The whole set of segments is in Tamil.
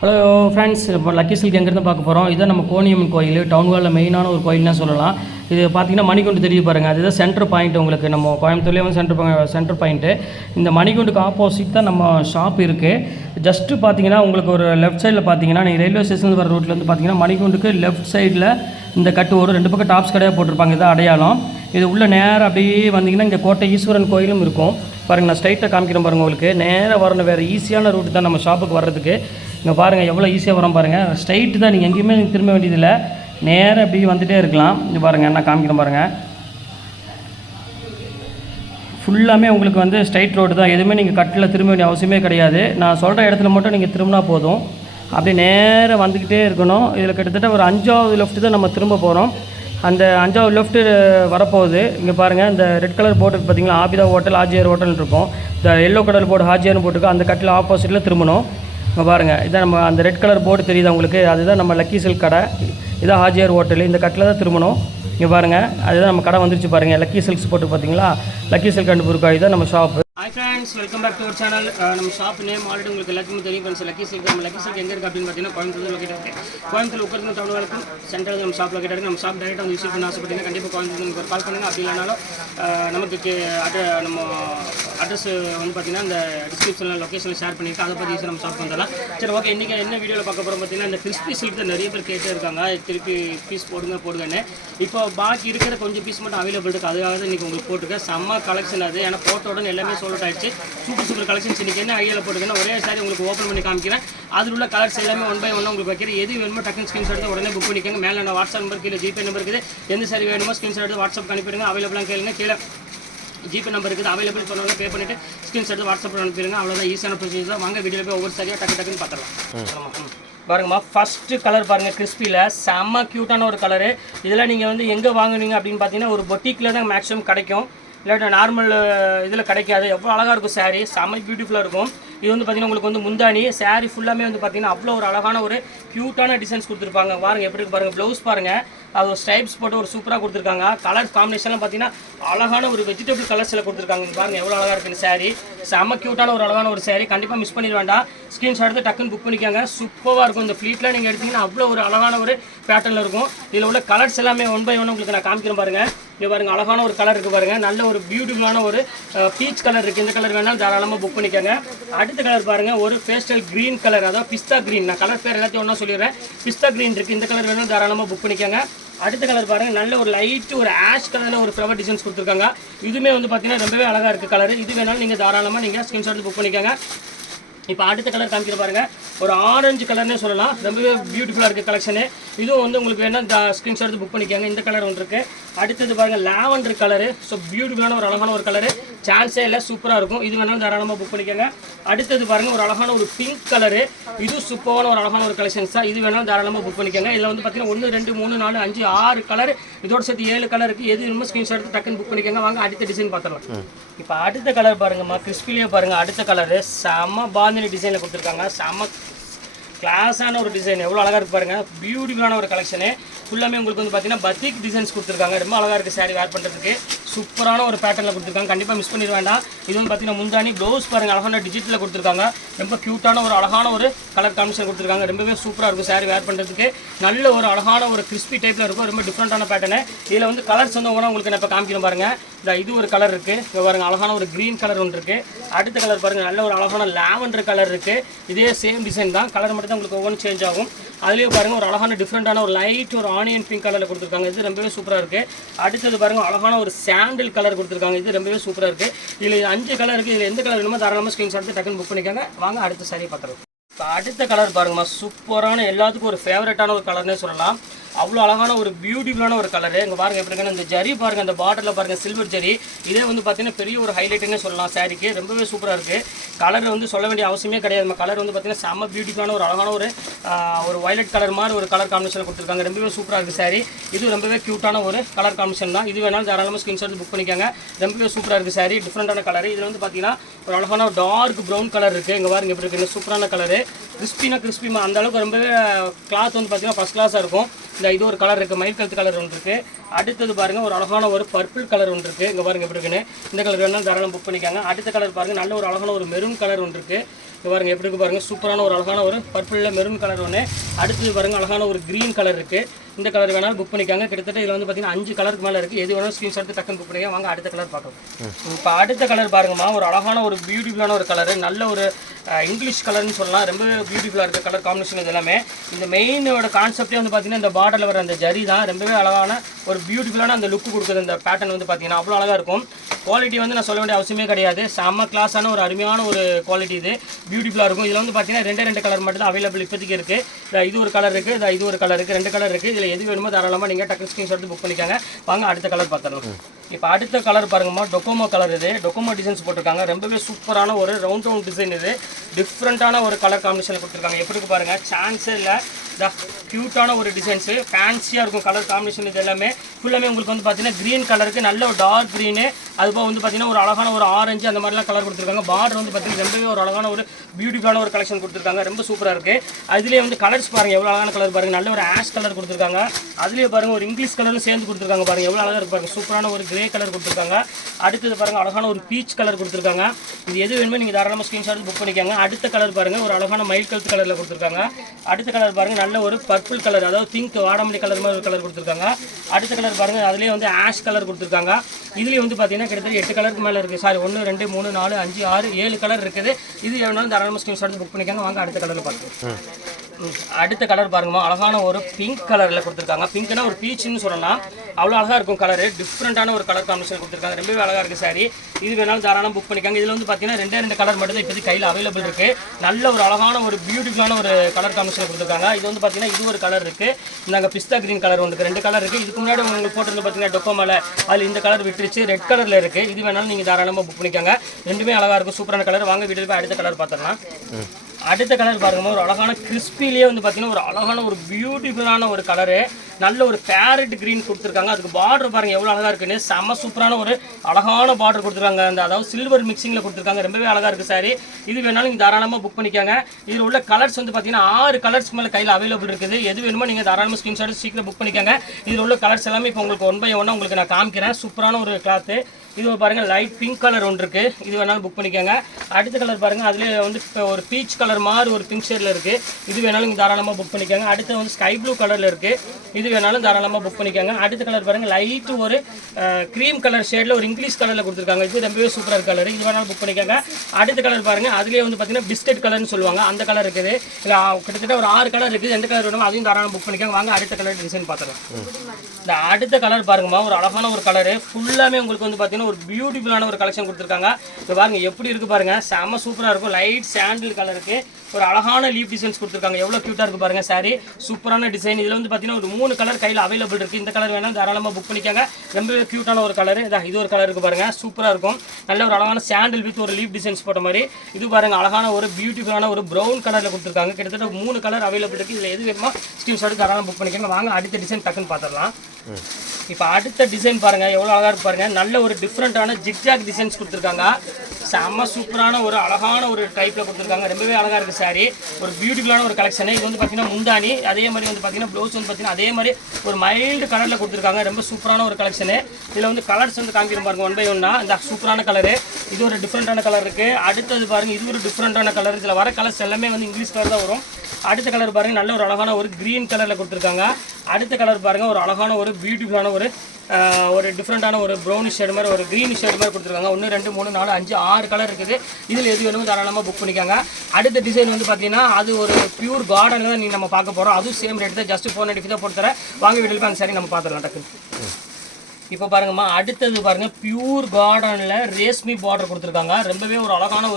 ஹலோ ஃப்ரெண்ட்ஸ், இப்போ லக்கி சில்க் எங்கேருந்து பார்க்க போகிறோம். இதுதான் நம்ம கோணியம்மன் கோயில், டவுன் ஹாலில் மெயினான ஒரு கோயில்னு சொல்லலாம். இது பார்த்திங்கன்னா மணிகுண்டு தெரிய பாருங்கள், அதுதான் சென்டர் பாயிண்ட். உங்களுக்கு நம்ம கோயம்புத்தூர்லேயே வந்து சென்டர் பாயிண்ட்டு. இந்த மணிகுண்டுக்கு ஆப்போசிட் தான் நம்ம ஷாப் இருக்குது. ஜஸ்ட்டு பார்த்தீங்கன்னா உங்களுக்கு ஒரு லெஃப்ட் சைடில் பார்த்தீங்கன்னா நீங்கள் ரயில்வே ஸ்டேஷன் வர ரோட்லேருந்து பார்த்தீங்கன்னா மணிகுண்டுக்கு லெஃப்ட் சைடில் இந்த கட்டு ஒரு 2 பக்கம் டாப்ஸ் கடையாக போட்டிருப்பாங்க. இதான் அடையாளம். இது உள்ள நேராக அப்படியே வந்தீங்கன்னா இங்கே கோட்டை ஈஸ்வரன் கோயிலும் இருக்கும் பாருங்கள். நான் ஸ்ட்ரைட்டாக காமிக்கிறேன் பாருங்கள். உங்களுக்கு நேராக வரணும், வேறு ஈஸியான ரூட்டு தான் நம்ம ஷாப்புக்கு வர்றதுக்கு. இங்கே பாருங்கள் எவ்வளோ ஈஸியாக வரோம் பாருங்கள். ஸ்ட்ரைட்டு தான், நீங்கள் எங்கேயுமே திரும்ப வேண்டியதில்லை, நேராக அப்படி வந்துகிட்டே இருக்கலாம். இங்கே பாருங்கள், நான் காமிக்கிறேன் பாருங்கள். ஃபுல்லாமே உங்களுக்கு வந்து ஸ்ட்ரைட் ரோடு தான், எதுவுமே நீங்கள் கட்டில் திரும்ப வேண்டிய அவசியமே கிடையாது. நான் சொல்கிற இடத்துல மட்டும் நீங்கள் திரும்பினா போதும். அப்படியே நேராக வந்துக்கிட்டே இருக்கணும். இதில் கிட்டத்தட்ட ஒரு 5வது லெஃப்ட்டு தான் நம்ம திரும்ப போகிறோம். அந்த 5வது லெஃப்ட்டு வரப்போகுது. இங்கே பாருங்கள், இந்த ரெட் கலர் போர்டு பார்த்தீங்களா, ஆபிதா ஹோட்டல் ஹாஜியார் ஹோட்டல் இருக்கும். இந்த எல்லோ கலர் போர்டு ஹாஜியார்னு போட்டுருக்கு. அந்த கட்டில் ஆப்போசிட்டில் திரும்பணும். இங்கே பாருங்கள், இதான் நம்ம அந்த ரெட் கலர் போர்டு தெரியுது உங்களுக்கு, அதுதான் நம்ம லக்கி சில்க் கடை. இதான் ஹாஜியார் ஹோட்டல். இந்த கட்டில் தான் திரும்பணும். இங்கே பாருங்கள், அதுதான் நம்ம கடை வந்துருச்சு பாருங்கள். லக்கி சில்க்ஸ் போட்டு பார்த்தீங்களா, லக்கி சில்க் அண்ட் புர்காய் தான் நம்ம shop. Hi friends, welcome back to our channel. நம்ம ஷாப் நேம் ஆல்ரெடி உங்களுக்கு எல்லாத்துக்குமே தெரியும் ஃப்ரெண்ட்ஸ், லக்கி சில்க். நம்ம லக்கி சில்க் எங்கே இருக்குது அப்படின்னு பார்த்தீங்கன்னா கோயம்புத்தூர் லொக்கேட் இருக்குது. கோயம்புத்தூர் உட்காந்து டவுன் வரைக்கும் சென்டரில் நம்ம ஷாப் லொக்கேட் இருக்குது. நம்ம ஷாப் டேரெக்டாக வந்து விசிட் பண்ண ஆசைப்பட்டீங்கன்னா கண்டிப்பாக கோயம்புத்தூர் உங்களுக்கு கால் பண்ணுங்கள். அப்படி இல்லைனாலும் நமக்கு நம்ம அட்ரஸ் வந்து பார்த்தீங்கன்னா இந்த டிஸ்கிரிப்ஷனில் லொக்கேஷனில் ஷேர் பண்ணியிருக்கேன். அதை பற்றி ஈஸியாக நம்ம ஷாப் வந்துடலாம். சரி, ஓகே. இன்றைக்கி என்ன வீடியோவில் பார்க்க போகிறோம் பார்த்தீங்கன்னா, இந்த கிறிஸ்பி சில்க் தான் நிறைய பேர் கேட்டே இருக்காங்க, திருப்பி பீஸ் போடுங்கன்னு. இப்போ பாக்கி இருக்கிற கொஞ்சம் பீஸ் மட்டும் அவைலபிள் இருக்குது. அதுக்காக தான் இன்றைக்கி உங்களுக்கு போட்டுருக்கேன். செம்ம கலெக்ஷன் அது, ஏன்னா போட்ட உடனே எல்லாமே சோல்ட் ஆகிடுச்சு. சூப்பர் கலெக்ஷன்ஸ் இன்றைக்கி என்ன ஐடியாவில் போட்டுருக்கேன்னா, ஒரே சாரி உங்களுக்கு ஓப்பன் பண்ணி காமிக்கிறேன். அதில் உள்ள கலர்ஸ் எல்லாமே 1 by 1 உங்களுக்கு வைக்கிறேன். எது வேணுமோ டக்குன்னு ஸ்க்ரீன்ஷாட் எடுத்து உடனே புக் பண்ணிக்கோங்க. மேலே நான் வாட்ஸ்அப் நம்பர், கீழே ஜிபே நம்பர் இருக்குது. எந்த சாரி வேணுமோ ஸ்க்ரீன்ஷாட் எடுத்து வாட்ஸ்அப் அனுப்பிடுங்க. அவைலபிளாக கேளுங்க. கீழே ஜிபே நம்பர் இருக்குது, அவைலபிள் பண்ணுவாங்க. பே பண்ணிவிட்டு ஸ்க்ரீன்ஷாட் எடுத்து வாட்ஸ்அப்பில் அனுப்பிடுங்க. அவ்வளோதான், ஈஸியான ப்ரொசீஜர் தான். வாங்க வீடியோவில் போய் ஒவ்வொரு சரியாக டக்குன்னு பார்த்துடலாம். பாருங்கம்மா, ஃபஸ்ட்டு கலர் பாருங்கள், கிறிஸ்பியில் செம்ம க்யூட்டான ஒரு கலரு. இதெல்லாம் நீங்கள் வந்து எங்கே வாங்குனீங்க அப்படின்னு பார்த்தீங்கன்னா ஒரு பொட்டிக்கில் தான் மேக்ஸிமம் கிடைக்கும், இல்லாட்டா நார்மல் இதில் கிடைக்காது. எவ்வளோ அழகாக இருக்கும் சாரீ, செம்ம பியூட்டிஃபுல்லாக இருக்கும். இது வந்து பார்த்திங்கன்னா உங்களுக்கு வந்து முந்தானி சாரீ ஃபுல்லாமே வந்து பார்த்திங்கன்னா அவ்வளோ ஒரு அழகான ஒரு க்யூட்டான டிசைன்ஸ் கொடுத்துருப்பாங்க. பாருங்கள் எப்படி பாருங்கள், ப்ளவுஸ் பாருங்கள், அது ஒரு ஸ்ட்ரைப்ஸ் போட்டு ஒரு சூப்பராக கொடுத்துருக்காங்க. கலர் காம்பினேஷன்லாம் பார்த்திங்கன்னா அழகான ஒரு வெஜிடபிள் கலர்ஸில் கொடுத்துருக்காங்க. பாருங்கள் எவ்வளோ அழகாக இருக்குது சாரீ, செம்ம க்யூட்டான ஒரு அழகான ஒரு சாரீ. கண்டிப்பாக மிஸ் பண்ணிட வேண்டாம், ஸ்க்ரீன்ஷாட் எடுத்து டக்குன்னு புக் பண்ணிக்காங்க. சூப்பராக இருக்கும். இந்த ஃப்ளீட்டில் நீங்கள் எடுத்திங்கன்னா அவ்வளோ ஒரு அழகான ஒரு பேட்டர்னில் இருக்கும். இதில் உள்ள கலர்ஸ் எல்லாமே 1 by 1 உங்களுக்கு நான் காமிக்கிறேன் பாருங்கள். இங்கே பாருங்கள், அழகான ஒரு கலர் இருக்குது பாருங்கள், நல்ல ஒரு பியூட்டிஃபுல்லான ஒரு பீச் கலர் இருக்குது. இந்த கலர் வேணாலும் தாராளமாக புக் பண்ணிக்கோங்க. அடுத்த கலர் பாருங்கள், ஒரு பேஸ்டல் க்ரீன் கலர், அதாவது பிஸ்தா க்ரீன். நான் கலர் பேர் எல்லாத்தையும் ஒன்றா சொல்லிடுறேன். பிஸ்தா க்ரீன் இருக்குது, இந்த கலர் வேணாலும் தாராளமாக புக் பண்ணிக்கோங்க. அடுத்த கலர் பாருங்கள், நல்ல ஒரு லைட்டு ஒரு ஆஷ் கலரில் ஒரு ஃப்ளவர் டிசைன்ஸ் கொடுத்துருக்காங்க. இதுவுமே வந்து பார்த்தீங்கன்னா ரொம்பவே அழகாக இருக்குது கலர். இது வேணாலும் நீங்கள் தாராளமாக நீங்கள் ஸ்க்ரீன்ஷாட் புக் பண்ணிக்கோங்க. இப்போ அடுத்த கலர் காமிக்கிற பாருங்கள், ஒரு ஆரஞ்சு கலர்னே சொல்லலாம், ரொம்பவே பியூட்டிஃபுல்லாக இருக்குது கலெக்ஷனு. இதுவும் வந்து உங்களுக்கு வேணால் ஸ்க்ரீன்ஷாட் எடுத்து புக் பண்ணிக்கோங்க. இந்த கலர் ஒன்று இருக்குது. அடுத்தது பாருங்கள், லாவெண்டர் கலரு. ஸோ பியூட்டிஃபுல்லான ஒரு அழகான ஒரு கலரு, சான்ஸே இல்லை, சூப்பராக இருக்கும். இது வேணாலும் தாராளமாக புக் பண்ணிக்கோங்க. அடுத்தது பாருங்கள், ஒரு அழகான ஒரு பிங்க் கலரு. இது சூப்பரான ஒரு அழகான ஒரு கலெக்ஷன்ஸ் தான். இது வேணாலும் தாராளமாக புக் பண்ணிக்கோங்க. இதில் வந்து பார்த்தீங்கன்னா 1 2 3 4 5 6 கலர், இதோட சேர்த்து 7 கலர் இருக்குது. எது வேணுமோ ஸ்க்ரீன்ஷாட் எடுத்து டக்குன்னு புக் பண்ணிக்கோங்க. வாங்க அடுத்த டிசைன் பார்த்துடலாம். இப்போ அடுத்த கலர் பாருங்கம்மா, கிறிஸ்பிலேயே பாருங்கள். அடுத்த கலரு செம்ம பாந்தினி டிசைனில் கொடுத்துருக்காங்க. செம்ம கிளாஸான ஒரு டிசைன், எவ்வளோ அழகாக இருக்கு பாருங்கள். பியூட்டிஃபுல்லான ஒரு கலெக்ஷனு. ஃபுல்லாமே உங்களுக்கு வந்து பார்த்தீங்கன்னா பத்திக் டிசைன்ஸ் கொடுத்துருக்காங்க. ரொம்ப அழகாக இருக்குது சாரீ வேர் பண்ணுறதுக்கு. சூப்பரான ஒரு பேட்டர்னில் கொடுத்துருக்காங்க. கண்டிப்பாக மிஸ் பண்ணிட வேண்டாம். இது வந்து பார்த்தீங்கன்னா முந்தானி, ப்ளவுஸ் பாருங்கள், அழகான டிஜிட்டலில் கொடுத்துருக்காங்க. ரொம்ப க்யூட்டான ஒரு அழகான ஒரு கலர் காம்பினேஷன் கொடுத்துருக்காங்க. ரொம்பவே சூப்பராக இருக்கும் சாரீ வேர் பண்ணுறதுக்கு. நல்ல ஒரு அழகான ஒரு கிறிஸ்பி டைப்பில் இருக்கும். ரொம்ப டிஃப்ரெண்ட்டான பேட்டர்னு. இதில் வந்து கலர்ஸ் வந்து ஒவ்வொன்றா உங்களுக்கு நான் இப்போ காமிக்கிறேன் பாருங்கள். இது ஒரு கலர் இருக்குது, இங்கே பாருங்கள், அழகான ஒரு க்ரீன் கலர் ஒன்று இருக்குது. அடுத்த கலர் பாருங்கள், நல்ல ஒரு அழகான லாவெண்டர் கலர் இருக்குது. இதே சேம் டிசைன் தான், கலர் மட்டும் தான் உங்களுக்கு ஒவ்வொன்றும் சேஞ்ச் ஆகும். அதுலேயே பாருங்கள், ஒரு அழகான டிஃப்ரெண்ட்டான ஒரு லைட் ஒரு ஆனியன் பிங்க் கலரில் கொடுத்துருக்காங்க. இது ரொம்பவே சூப்பராக இருக்குது. அடுத்தது பாருங்கள், அழகான ஒரு சாண்டில் கலர் கொடுத்துருக்காங்க. இது ரொம்பவே சூப்பராக இருக்குது. இதில் 5 கலர் இருக்குது. இதில் எந்த கலர் வேணுமோ தாராளமாக ஸ்க்ரீன்ஷாட் எடுத்து டக்குன்னு புக் பண்ணிக்காங்க. வாங்க அடுத்த சாரி பார்த்துருவோம். இப்போ அடுத்த கலர் பாருங்கம்மா, சூப்பரான எல்லாத்துக்கும் ஒரு ஃபேவரட்டான ஒரு கலர்னே சொல்லலாம். அவ்வளோ அழகான ஒரு பியூட்டிஃபுல்லான ஒரு கலரு. இங்கே பாருங்கள் எப்படி இருக்குன்னு, இந்த ஜரி பாருங்கள், அந்த பார்டரில் பாருங்கள் சில்வர் ஜரி. இதே வந்து பார்த்தீங்கன்னா பெரிய ஒரு ஹைலைட்டுன்னு சொல்லலாம் சாரிக்கு. ரொம்பவே சூப்பராக இருக்குது. கலர் வந்து சொல்ல வேண்டிய அவசியமே கிடையாது. நம்ம கலர் வந்து பார்த்தீங்கன்னா செம்ம பியூட்டிஃபுல்லான ஒரு அழகான ஒரு வயலட் கலர் மாதிரி ஒரு கலர் காம்பினேஷன் கொடுத்துருக்காங்க. ரொம்பவே சூப்பராக இருக்குது சாரி. இது ரொம்பவே க்யூட்டான ஒரு கலர் காம்பினேஷன் தான். இது வேணாலும் தாராளமாக ஸ்க்ரீன்ஷாட் புக் பண்ணிக்கோங்க. ரொம்பவே சூப்பராக இருக்குது சாரி, டிஃப்ரெண்ட்டான கலர். இதில் வந்து பார்த்தீங்கன்னா ஒரு அழகான டார்க் ப்ரௌன் கலர் இருக்குது. இங்கே பாருங்கள் எப்படி இருக்குது, சூப்பரான கலரு. கிறிஸ்பிமா அந்த அளவுக்கு ரொம்பவே கிளாத் வந்து பார்த்தீங்கன்னா ஃபஸ்ட் கிளாஸாக இருக்கும். இது ஒரு கலர் இருக்குது, மயில் கழுத்து கலர் ஒன்று இருக்குது. அடுத்தது பாருங்கள், ஒரு அழகான ஒரு பர்பிள் கலர் ஒன்று இருக்குது. இங்கே பாருங்கள் எப்படி இருக்குன்னு. இந்த கலர் வேணாலும் தாராளம் புக் பண்ணிக்காங்க. அடுத்த கலர் பாருங்கள், நல்ல ஒரு அழகான ஒரு மெரூன் கலர் ஒன்று இருக்குது. பாருங்கள் எப்படி இருக்குது பாருங்கள், சூப்பரான ஒரு அழகான ஒரு பர்பிளில் மெரூன் கலர் ஒன்று. அடுத்தது பாருங்கள் அழகான ஒரு க்ரீன் கலர் இருக்குது. இந்த கலர் வேணாலும் புக் பண்ணிக்காங்க. கிட்டத்தட்ட இதில் வந்து பார்த்தீங்கன்னா 5 கலருக்கு மேலே இருக்குது. எது வேணாலும் ஸ்க்ரீன்ஷாட் எடுத்து டக்குன்னு புக் பண்ணிக்க. வாங்க அடுத்த கலர் பார்க்கலாம். இப்போ அடுத்த கலர் பாருங்கம்மா, ஒரு அழகான ஒரு பியூட்டிஃபுல்லான ஒரு கலரு, நல்ல ஒரு இங்கிலீஷ் கலர்னு சொல்லலாம். ரொம்பவே பியூட்டிஃபுல்லாக இருக்குது கலர் காம்பினேஷன். இது எல்லாமே இந்த மெயினோட கான்செப்டே வந்து பார்த்தீங்கன்னா இந்த பார்டரில் வர அந்த ஜரி தான் ரொம்பவே அழகான ஒரு பியூட்டிஃபுல்லான அந்த லுக்கு கொடுக்குது. இந்த பேட்டர்ன் வந்து பார்த்தீங்கன்னா அவ்வளோ அழகாக இருக்கும். குவாலிட்டி வந்து நான் சொல்ல வேண்டிய அவசியமே கிடையாது. செம்ம கிளாஸான ஒரு அருமையான ஒரு குவாலிட்டி. இது பியூட்டிஃபுல்லாக இருக்கும். இதில் வந்து பார்த்தீங்கன்னா 2 கலர் மட்டும் தான் அவைலபிள் இப்போதைக்கு இருக்குது. இது ஒரு கலர் இருக்குது, இது ஒரு கலர் இருக்குது, 2 கலர் இருக்குது. இதில் எது வேணுமோ தாராளமாக நீங்கள் டக்கு ஸ்க்ரீன்ஷாட் புக் பண்ணிக்காங்க. வாங்க அடுத்த கலர் பார்த்துடலாம். இப்போ அடுத்த கலர் பாருங்கம்மா, டொக்கோமோ கலர். இது டொக்கோமோ டிசைன்ஸ் போட்டிருக்காங்க. ரொம்பவே சூப்பரான ஒரு ரவுண்ட் டிசைன். இது டிஃப்ரெண்ட்டான ஒரு கலர் காம்பினேஷன் கொடுத்துருக்காங்க. எப்படி பாருங்கள், சான்ஸே இல்லை. க்யூட்டான ஒரு டிசைன்ஸு, ஃபேன்சியாக இருக்கும் கலர் காம்பினேஷன். இது எல்லாமே ஃபுல்லாமே உங்களுக்கு வந்து பார்த்தீங்கன்னா க்ரீன் கலருக்கு நல்ல ஒரு டார்க் க்ரீனு, அதுபோக வந்து பார்த்தீங்கன்னா ஒரு அழகான ஒரு ஆரஞ்சு அந்த மாதிரிலாம் கலர் கொடுத்துருக்காங்க. பார்டர் வந்து பார்த்தீங்கன்னா ரொம்பவே ஒரு அழகான ஒரு பியூட்டிஃபுல்லான ஒரு கலெக்ஷன் கொடுத்துருக்காங்க. ரொம்ப சூப்பராக இருக்குது. அதுலேயே வந்து கலர்ஸ் பாருங்கள் எவ்வளோ அழகான கலர் பாருங்கள். நல்ல ஒரு ஆஷ் கலர் கொடுத்துருக்காங்க. அதுலேயே பாருங்கள் ஒரு இங்கிலீஷ் கலரும் சேர்ந்து கொடுத்துருக்காங்க. பாருங்கள் எவ்வளோ அழகாக இருக்கு பாருங்கள். சூப்பரான ஒரு கிரே கலர் கொடுத்துருக்காங்க. அடுத்தது பாருங்கள் அழகான ஒரு பீச் கலர் கொடுத்துருக்காங்க. இது எது வேணுமோ நீங்கள் தாராளமாக ஸ்க்ரீன்ஷாட் புக் பண்ணிக்காங்க. அடுத்த கலர் பாருங்கள் ஒரு அழகான மயில் கலர் கலரில் கொடுத்துருக்காங்க. அடுத்த கலர் பாருங்கள் நல்ல ஒரு பர்பிள் கலர், அதாவது பிங்க் வாடாமல்லி கலர் மாதிரி ஒரு கலர் கொடுத்துருக்காங்க. அடுத்த கலர் பாருங்கள் அதுலேயே வந்து ஆஷ் கலர் கொடுத்துருக்காங்க. இதுலேயே வந்து பார்த்தீங்கன்னா கிட்டத்தட்ட 8 கலருக்கு மேலே இருக்குது. சாரி 1 2 3 4 5 6 7 கலர் இருக்குது. இது வேணாலும் தாராளமாக ஸ்க்ரீன்ஷாட் புக் பண்ணிக்காங்க. வாங்க அடுத்த கலரில் பார்க்கலாம். அடுத்த கலர் பாருங்கம்மா, அழகான ஒரு பிங்க் கலரில் கொடுத்துருக்காங்க. பிங்க்னா ஒரு பீச்சுன்னு சொல்லலாம். அவ்வளோ அழகாக இருக்கும் கலரு. டிஃப்ரெண்ட்டான ஒரு கலர் காம்பினேஷன் கொடுத்துருக்காங்க. ரொம்பவே அழகாக இருக்குது சாரி. இது வேணாலும் தாராளமாக புக் பண்ணிக்காங்க. இதில் வந்து பார்த்தீங்கன்னா 2 கலர் மட்டும் தான் இப்போதைக்கு கையில் அவைலபிள் இருக்குது. நல்ல ஒரு அழகான ஒரு பியூட்டிஃபுல்லான ஒரு கலர் காம்பினேஷன் கொடுத்துருக்காங்க. இது வந்து பார்த்தீங்கன்னா இது ஒரு கலர் இருக்குது. நாங்கள் பிஸ்தா கிரீன் கலர் ஒன்று 2 கலர் இருக்குது. இதுக்கு முன்னாடி உங்களுக்கு போட்டிருந்து பார்த்தீங்கன்னா டொக்கோமோல அதில் இந்த கலர் விட்டுருச்சு, ரெட் கலரில் இருக்குது. இது வேணாலும் நீங்கள் தாராளமாக புக் பண்ணிக்காங்க. ரெண்டுமே அழகாக இருக்கும், சூப்பரான கலர். வாங்க வீட்டில் போய் அடுத்த கலர் பார்த்துடலாம். அடுத்த கலர் பாருங்க, ஒரு அழகான கிறிஸ்பிலேயே வந்து பார்த்தீங்கன்னா ஒரு அழகான ஒரு பியூட்டிஃபுல்லான ஒரு கலரு, நல்ல ஒரு பேரட் கிரீன் கொடுத்துருக்காங்க. அதுக்கு பார்டர் பாருங்கள் எவ்வளோ அழகாக இருக்குன்னு. செம்ம சூப்பரான ஒரு அழகான பார்டர் கொடுத்துருக்காங்க. அந்த அதாவது சில்வர் மிக்சிங்கில் கொடுத்துருக்காங்க. ரொம்பவே அழகாக இருக்குது சாரி. இது வேணாலும் நீங்கள் தாராளமாக புக் பண்ணிக்காங்க. இதில் உள்ள கலர்ஸ் வந்து பார்த்தீங்கன்னா 6 கலர்ஸ்க்கு மேலே கையில் அவைலபிள் இருக்குது. எது வேணுமோ நீங்கள் தாராளமாக ஸ்க்ரீன்ஷாட் சீக்கிரம் புக் பண்ணிக்காங்க. இதில் உள்ள கலர்ஸ் எல்லாமே இப்போ உங்களுக்கு 1 by 1 உங்களுக்கு நான் காமிக்கிறேன். சூப்பரான ஒரு கிளாத்து. இது பாருங்கள் லைட் பிங்க் கலர் ஒன்று இருக்குது. இது வேணாலும் புக் பண்ணிக்கோங்க. அடுத்த கலர் பாருங்கள், அதில் வந்து இப்போ ஒரு பீச் கலர் மாதிரி ஒரு பிங்க் ஷேடில் இருக்குது. இது வேணாலும் நீங்கள் தாராளமாக புக் பண்ணிக்கோங்க. அடுத்து வந்து ஸ்கை ப்ளூ கலரில் இருக்குது. இது வேணாலும் தாராளமாக புக் பண்ணிக்கோங்க. அடுத்த கலர் பாருங்கள், லைட்டு ஒரு க்ரீம் கலர் ஷேடில் ஒரு இங்கிலீஷ் கலரில் கொடுத்துருக்காங்க. இது ரொம்பவே சூப்பராக கலர். இது வேணாலும் புக் பண்ணிக்கோங்க. அடுத்த கலர் பாருங்கள், அதுலேயே வந்து பார்த்தீங்கன்னா பிஸ்கட் கலர்னு சொல்லுவாங்க. அந்த கலர் இருக்குது. இல்லை கிட்டத்தட்ட ஒரு 6 கலர் இருக்குது. எந்த கலர் வேணுமோ அதையும் தாராளமாக புக் பண்ணிக்கோங்க. வாங்க அடுத்த கலர் டிசைன் பார்த்துக்கலாம். இந்த அடுத்த கலர் பாருங்கம்மா, ஒரு அழகான ஒரு கலரு. ஃபுல்லாமே உங்களுக்கு வந்து பார்த்தீங்கன்னா ஒரு பியூட்டிஃபுல்லான ஒரு கலெக்ஷன் கொடுத்துருக்காங்க. இப்போ பாருங்க எப்படி இருக்குது பாருங்கள். செம்ம சூப்பராக இருக்கும். லைட் சாண்டில் கலருக்கு ஒரு அழகான லீஃப் டிசைன்ஸ் கொடுத்துருக்காங்க. எவ்வளோ க்யூட்டாக இருக்குது பாருங்கள் சாரி. சூப்பரான டிசைன். இதில் வந்து பார்த்தீங்கன்னா ஒரு 3 கலர் கையில் அவைலபிள் இருக்குது. இந்த கலர் வேணாலும் தாராளமாக புக் பண்ணிக்காங்க. ரொம்பவே க்யூட்டான ஒரு கலர். இது ஒரு கலர் இருக்குது பாருங்கள், சூப்பராக இருக்கும். நல்ல ஒரு அழகான சாண்டில் வித் ஒரு லீஃப் டிசைன்ஸ் போட்ட மாதிரி. இது பாருங்கள் அழகான ஒரு பியூட்டிஃபுல்லான ஒரு ப்ரௌன் கலரில் கொடுத்துருக்காங்க. கிட்டத்தட்ட 3 கலர் அவைலபிள் இருக்குது. இதில் எது வேணுமோ ஸ்க்ரீன்ஷாட் தாராளமாக புக் பண்ணிக்காங்க. வாங்க அடுத்த டிசைன் டக்குன்னு பார்த்துடலாம். இப்போ அடுத்த டிசைன் பாருங்கள் எவ்வளோ அழகாக இருக்கு பாருங்கள். நல்ல ஒரு டிஃப்ரெண்ட்டான ஜிக்ஜாக் டிசைன்ஸ் கொடுத்துருக்காங்க. செம்ம சூப்பரான ஒரு அழகான ஒரு டைப்பில் கொடுத்துருக்காங்க. ரொம்பவே அழகாக இருக்குது சாரி. ஒரு பியூட்டிஃபுல்லான ஒரு கலெக்ஷனு. இது வந்து பார்த்தீங்கன்னா முந்தானி, அதே மாதிரி வந்து பார்த்தீங்கன்னா ப்ளவுஸ் வந்து பார்த்தீங்கன்னா அதே மாதிரி ஒரு மைல்டு கலரில் கொடுத்துருக்காங்க. ரொம்ப சூப்பரான ஒரு கலெக்ஷனு. இதில் வந்து கலர்ஸ் வந்து காமிக்கிறோம் பாருங்கள் 1 by 1. இந்த சூப்பரான கலரு. இது ஒரு டிஃப்ரெண்ட்டான கலர் இருக்குது. அடுத்தது பாருங்கள், இது ஒரு டிஃப்ரெண்ட்டான கலர். இதில் வர கலர்ஸ் எல்லாமே வந்து இங்கிலீஷ் கலர் தான் வரும். அடுத்த கலர் பாருங்கள், நல்ல ஒரு அழகான ஒரு க்ரீன் கலரில் கொடுத்துருக்காங்க. அடுத்த கலர் பாருங்கள், ஒரு அழகான ஒரு பியூட்டிஃபுல்லான ஒரு டிஃப்ரெண்ட்டான ஒரு ப்ரௌனிஷ் ஷேடு மாதிரி ஒரு க்ரீன் ஷேடு மாதிரி கொடுத்துருக்காங்க. 1 2 3 4 5 6 கலர் இருக்குது. இதில் எது வேணுமோ தாராளமாக புக் பண்ணிக்காங்க. அடுத்த டிசைன் வந்து பார்த்தீங்கன்னா அது ஒரு பியூர் கார்டன் தான் நீங்கள் நம்ம பார்க்க போகிறோம். அதுவும் சேம் ரேட் தான், ஜஸ்ட் 495 தான் போட்டு தரேன். வாங்க வீட்டில் போய் அந்த சாரி நம்ம பார்த்துடலாம் டக்குன்னு. இப்போ பாருங்கம்மா, அடுத்தது பாருங்கள், பியூர் கார்டனில் ரேஷ்மி பார்டர் கொடுத்துருக்காங்க. ரொம்பவே ஒரு அழகான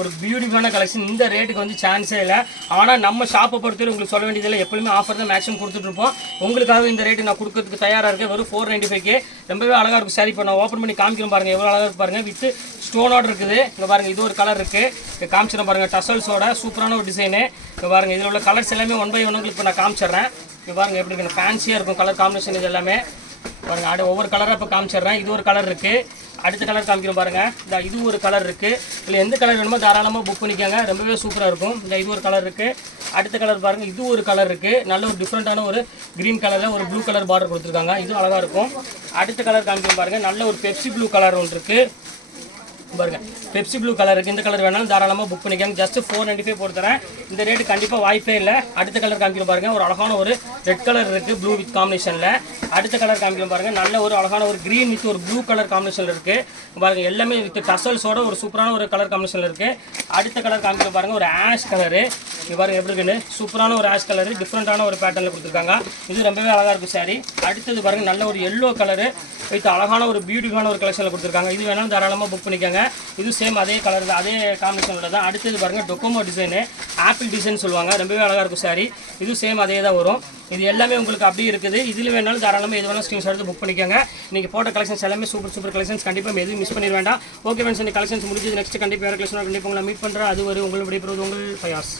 ஒரு பியூட்டிஃபுல்லான கலெக்ஷன். இந்த ரேட்டுக்கு வந்து சான்ஸே இல்லை. ஆனால் நம்ம ஷாப்பை பொறுத்தவரை உங்களுக்கு சொல்ல வேண்டியதில்லை, எப்பவுமே ஆஃபர் தான் மேக்ஸிமம் கொடுத்துட்ருப்போம். உங்களுக்காக இந்த ரேட்டு நான் கொடுக்கறதுக்கு தயாராக இருக்கேன். வெறும் 495. ரொம்பவே அழகாக இருக்கும் சாரி. இப்போ நான் ஓப்பன் பண்ணி காமிக்கிறேன் பாருங்கள் எவ்வளோ அழகாக இருக்கு பாருங்கள். வித் ஸ்டோனோட இருக்குது. இங்கே பாருங்கள், இது ஒரு கலர் இருக்குது. காமிச்சிடறேன் பாருங்கள், டசல்ஸோட சூப்பரான ஒரு டிசைனு. இப்போ பாருங்கள், இதில் உள்ள கலர்ஸ் எல்லாமே 1 by 1 உங்களுக்கு இப்போ நான் காமிச்சிட்றேன். இப்போ பாருங்கள் எப்படி இருக்குன்னு, ஃபேன்சியாக இருக்கும் கலர் காம்பினேஷன். இது எல்லாமே பாருங்கள், ஒவ்வொரு கலராக இப்போ காமிச்சிடுறேன். இது ஒரு கலர் இருக்குது. அடுத்த கலர் காமிக்கிறோம் பாருங்கள். இது ஒரு கலர் இருக்குது. இல்லை எந்த கலர் வேணுமோ தாராளமாக புக் பண்ணிக்கோங்க. ரொம்பவே சூப்பராக இருக்கும். இது ஒரு கலர் இருக்குது. அடுத்த கலர் பாருங்கள், இது ஒரு கலர் இருக்குது. நல்ல ஒரு டிஃப்ரெண்ட்டான ஒரு க்ரீன் கலரில் ஒரு ப்ளூ கலர் பார்டர் கொடுத்துருக்காங்க. இது அழகாக இருக்கும். அடுத்த கலர் காமிக்கிறோம் பாருங்கள், நல்ல ஒரு பெப்சி ப்ளூ கலர் ஒன்று இருக்குது. பாருங்க பெப்சி ப்ளூ கலர் இருக்குது. இந்த கலர் வேணாலும் தாராளமாக புக் பண்ணிக்காங்க. ஜஸ்ட் 495 போட்டு தரேன். இந்த ரேட்டு கண்டிப்பாக வாய்ப்பே இல்லை. அடுத்த கலர் காமிக்கிறோம் பாருங்க. ஒரு அழகான ஒரு ரெட் கலர் இருக்குது ப்ளூ வித் காம்பினேஷனில். அடுத்த கலர் காமிக்கிறோம் பாருங்க. நல்ல ஒரு அழகான ஒரு க்ரீன் வித் ஒரு ப்ளூ கலர் காம்பினேஷனில் இருக்குது பாருங்க. எல்லாமே வித் டசல்ஸோட ஒரு சூப்பரான ஒரு கலர் காம்பினேஷனில் இருக்குது. அடுத்த கலர் காமிக்கிறோம் பாருங்க. ஒரு ஆஷ் கலரு. இது பாருங்க எப்படி இருக்குன்னு சூப்பரான ஒரு ஆஷ் கலரு, டிஃப்ரெண்ட்டான ஒரு பேட்டர்னில் கொடுத்துருக்காங்க. இது ரொம்பவே அழகாக இருக்கும் சாரி. அடுத்தது பாருங்க நல்ல ஒரு எல்லோ கலரு வித் அழகான ஒரு பியூட்டிஃபுல்லான ஒரு கலெக்ஷனில் கொடுத்துருக்காங்க. இது வேணாலும் தாராளமாக புக் பண்ணிக்கோங்க. இது சேம் அதே கலர் தான், அதே காம்பினேஷனில் தான். அடுத்தது பாருங்கள் டொக்கோமோ டிசைனு, ஆப்பிள் டிசைன் சொல்லுவாங்க. ரொம்பவே அழகாக இருக்கும் சாரி. இது சேம் அதே தான் வரும். இது எல்லாமே உங்களுக்கு அப்படியே இருக்குது. இதில் வேணாலும் தாராளமாக எது வேணாலும் ஸ்க்ரீன்ஷாட் எடுத்து புக் பண்ணிக்கோங்க. நீங்கள் போட்ட கலெக்ஷன்ஸ் எல்லாமே சூப்பர் கலெக்ஷன்ஸ். கண்டிப்பாக எதுவும் மிஸ் பண்ணிட வேண்டாம். ஓகே ஃப்ரெண்ட்ஸ், இந்த கலெக்ஷன்ஸ் முடிஞ்சது. நெக்ஸ்ட் கண்டிப்பாக வேறு கலெக்ஷனாக கண்டிப்பாக உங்களை மீட் பண்ணுறேன். அது ஒரு உங்களுடைய உங்கள் ஃபயாஸ்.